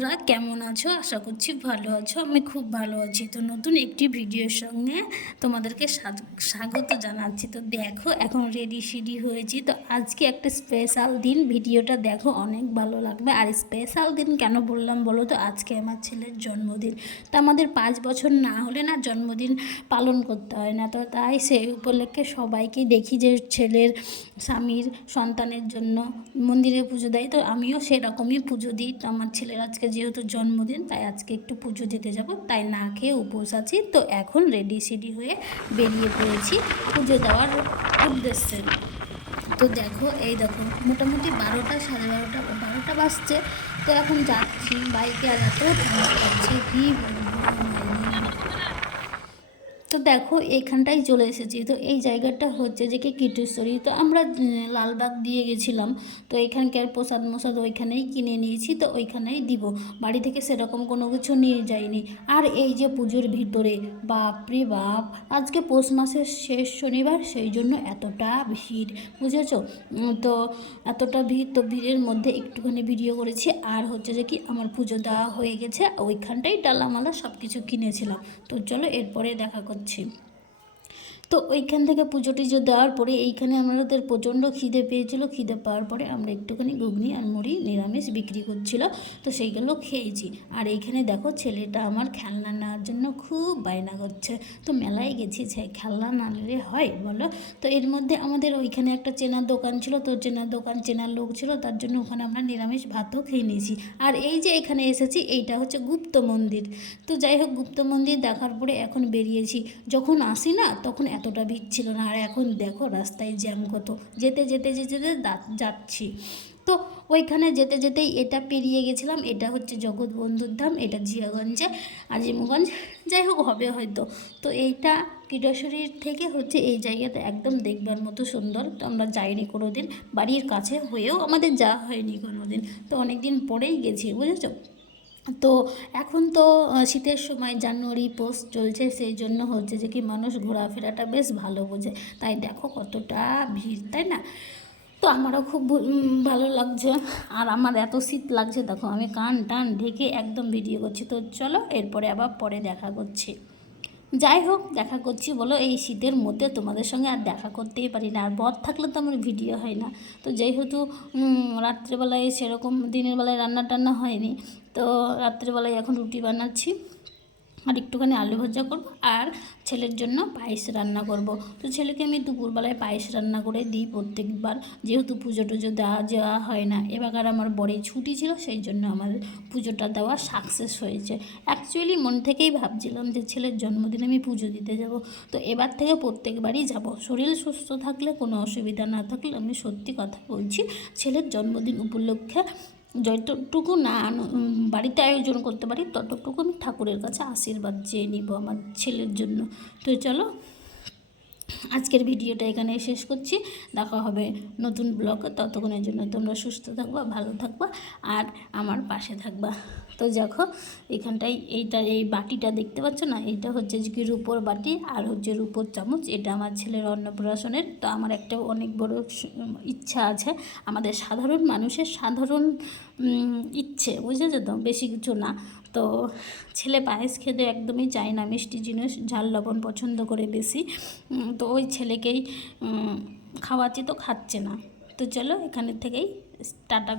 কেমন আছো? আশা করছি ভালো আছো। আমি খুব ভালো আছি। তো নতুন একটি ভিডিওর সঙ্গে তোমাদেরকে স্বাগ- স্বাগত জানাচ্ছি। তো দেখো, এখন রেডি সিডি হয়েছি। তো আজকে একটা স্পেশাল দিন। ভিডিওটা দেখো, অনেক ভালো লাগবে। আর স্পেশাল দিন কেন বললাম বলো তো? আজকে আমার ছেলের জন্মদিন। তা আমাদের পাঁচ বছর না হলে না জন্মদিন পালন করতে হয় না। তো তাই সেই উপলক্ষে সবাইকে দেখি যে ছেলের স্বামীর সন্তানের জন্য মন্দিরে পুজো দেয়। তো আমিও সেরকমই পুজো দিই। তো আমার ছেলের আজকে যেহেতু জন্মদিন, তাই আজকে একটু পুজো দিতে যাব। তাই না খেয়ে উপোস আছি। তো এখন রেডি সেডি হয়ে বেরিয়ে পড়েছি পুজো দেওয়ার উদ্দেশ্যে। তো দেখো, এই দেখো, মোটামুটি বারোটা, সাড়ে বারোটা বারোটা বাজছে। তো এখন যাচ্ছি, বাইকে আর এত ঠান্ডা লাগছে, কী তো দেখো এইখানটাই চলে এসেছি। তো এই জায়গাটা হচ্ছে যে কি কীটেশ্বরী তো আমরা লালবাগ দিয়ে গেছিলাম। তো এখানকার প্রসাদ মশাদ ওইখানেই কিনে নিয়েছি। তো ওইখানেই দিব। বাড়ি থেকে সেরকম কোনো কিছু নিয়ে যাইনি। আর এই যে পুজোর ভিতরে, বাপরে বাপ! আজকে পৌষ মাসের শেষ শনিবার, সেই জন্য এতটা ভিড়, বুঝেছ? তো এতটা ভিড়, তো ভিড়ের মধ্যে একটুখানি ভিডিও করেছি। আর হচ্ছে যে কি, আমার পুজো দেওয়া হয়ে গেছে। ওইখানটাই ডালামালা সব কিছু কিনেছিলাম। তো চলো, এরপরে দেখা করছি তো ওইখান থেকে পুজো টুজো দেওয়ার পরে এইখানে আমাদের প্রচণ্ড খিদে পেয়েছিল, খিদে পাওয়ার পরে আমরা একটুখানি ঘুগনি আর মুড়ি নিরামিষ বিক্রি করছিল, তো সেইগুলো খেয়েছি। আর এইখানে দেখো ছেলেটা আমার খেলনা নেওয়ার জন্য খুব বায়না করছে। তো মেলায় গেছি খেলনা না নিলে হয় বলো? তো এর মধ্যে আমাদের ওইখানে একটা চেনার দোকান ছিল, তো চেনার দোকান চেনার লোক ছিল, তার জন্য ওখানে আমরা নিরামিষ ভাতও খেয়ে নিয়েছি। আর এই যে এখানে এসেছি, এইটা হচ্ছে গুপ্ত মন্দির। তো যাই হোক, গুপ্ত মন্দির দেখার পরে এখন বেরিয়েছি। যখন আসি না, তখন এতটা ভিড় ছিল না, আর এখন দেখো রাস্তায় জ্যাম কত। যেতে যেতে যেতে যেতে যাচ্ছি। তো ওইখানে যেতে, যেতেই এটা পেরিয়ে গেছিলাম, এটা হচ্ছে জগৎবন্ধুর ধাম, এটা জিয়াগঞ্জে, আজিমগঞ্জ। যাই হোক, হবে হয়তো। তো এইটা কিডাশরীর থেকে হচ্ছে এই জায়গাটা একদম দেখবার মতো সুন্দর। তো আমরা যাইনি কোনো দিন বাড়ির কাছে হয়েও আমাদের যাওয়া হয়নি কোনো দিন তো অনেক দিন পরেই গেছি, বুঝেছ? তো এখন তো শীতের সময় জানুয়ারি পোস্ট চলছে, সেই জন্য হচ্ছে যে কি মানুষ ঘোরাফেরাটা বেশ ভালো বোঝে। তাই দেখো কতটা ভিড়, তাই না? তো আমারও খুব ভালো লাগছে। আর আমার এত শীত লাগছে, দেখো আমি কান টান ঢেকে একদম ভিডিও করছি। তো চলো এরপরে আবার পরে দেখা করছি। যাই হোক, দেখা করছি বলো, এই শীতের মধ্যে তোমাদের সঙ্গে আর দেখা করতেই পারি না। আর বর থাকলে তো আমার ভিডিও হয় না। তো যেহেতু রাত্রেবেলায় সেরকম দিনের বেলায় রান্না টান্না হয়নি, তো রাত্রেবেলায় এখন রুটি বানাচ্ছি। আর একটুখানি আলু ভাজা করব আর ছেলের জন্য পায়েস রান্না করব। তো ছেলেকে আমি দুপুরবেলায় পায়েস রান্না করে দিই প্রত্যেকবার। যেহেতু পুজো টুজো দেওয়া যাওয়া হয় না এবার আমার বড়ি ছুটি ছিল, সেই জন্য আমার পুজোটা দেওয়া সাকসেস হয়েছে। অ্যাকচুয়ালি মন থেকেই ভাবছিলাম যে ছেলের জন্মদিনে আমি পুজো দিতে যাব। তো এবার থেকে প্রত্যেকবারই যাব। শরীর সুস্থ থাকলে, কোনো অসুবিধা না থাকলে আমি সত্যি কথা বলছি, ছেলের জন্মদিন উপলক্ষে যতটুকু না বাড়িতে আয়োজন করতে পারি, ততটুকু আমি ঠাকুরের কাছে আশীর্বাদ চেয়ে নিব আমার ছেলের জন্য। তো চলো আজকের ভিডিওটা এখানে শেষ করছি। দেখা হবে নতুন ব্লগে ততক্ষণের জন্য তোমরা সুস্থ থাকবা, ভালো থাকবা আর আমার পাশে থাকবা। তো দেখো, এখানটায় এইটা, এই বাটিটা দেখতে পাচ্ছ না? এটা হচ্ছে যে কি রূপোর বাটি আর হচ্ছে রূপোর চামচ। এটা আমার ছেলের অন্নপ্রাশনের। তো আমার একটা অনেক বড় ইচ্ছা আছে। আমাদের সাধারণ মানুষের সাধারণ ইচ্ছে, বুঝেছ তো? বেশি কিছু না। তো ছেলে পায়েস খেতে একদমই চায় না, মিষ্টি জিনিস, ঝাল, লবণ পছন্দ করে বেশি। তো ওই ছেলেকেই খাওয়াচ্ছি তো খাচ্ছে না। তো চলো এখানের থেকেই টাটা